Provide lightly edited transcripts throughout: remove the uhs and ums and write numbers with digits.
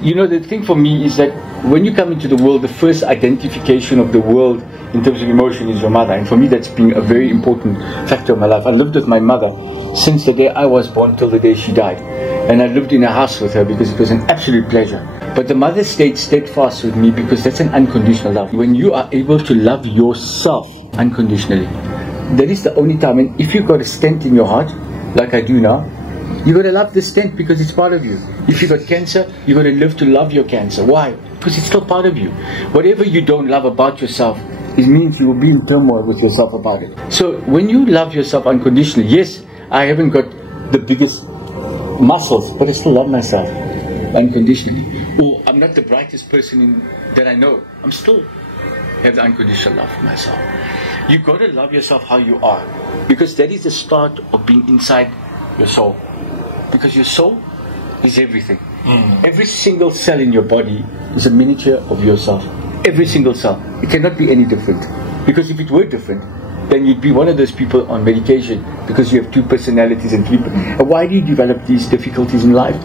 you know, the thing for me is that when you come into the world, the first identification of the world in terms of emotion is your mother. And for me, that's been a very important factor of my life. I lived with my mother since the day I was born till the day she died. And I lived in a house with her because it was an absolute pleasure. But the mother stayed steadfast with me because that's an unconditional love. When you are able to love yourself unconditionally, that is the only time. And if you've got a stent in your heart, like I do now, you got to love the stent because it's part of you. If you got cancer, you got to live to love your cancer. Why? Because it's still part of you. Whatever you don't love about yourself, it means you will be in turmoil with yourself about it. So when you love yourself unconditionally, yes, I haven't got the biggest muscles, but I still love myself unconditionally. Or I'm not the brightest person that I know. I'm still have the unconditional love for myself. You've got to love yourself how you are, because that is the start of being inside your soul. Because your soul is everything. Every single cell in your body is a miniature of yourself. Every single cell. It cannot be any different. Because if it were different, then you'd be one of those people on medication because you have two personalities and three. And why do you develop these difficulties in life?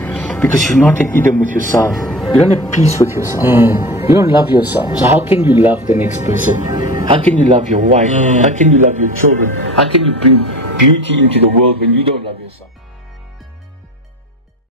Because you're not at Edom with yourself. You don't have peace with yourself. You don't love yourself. So how can you love the next person? How can you love your wife? How can you love your children? How can you bring beauty into the world when you don't love yourself?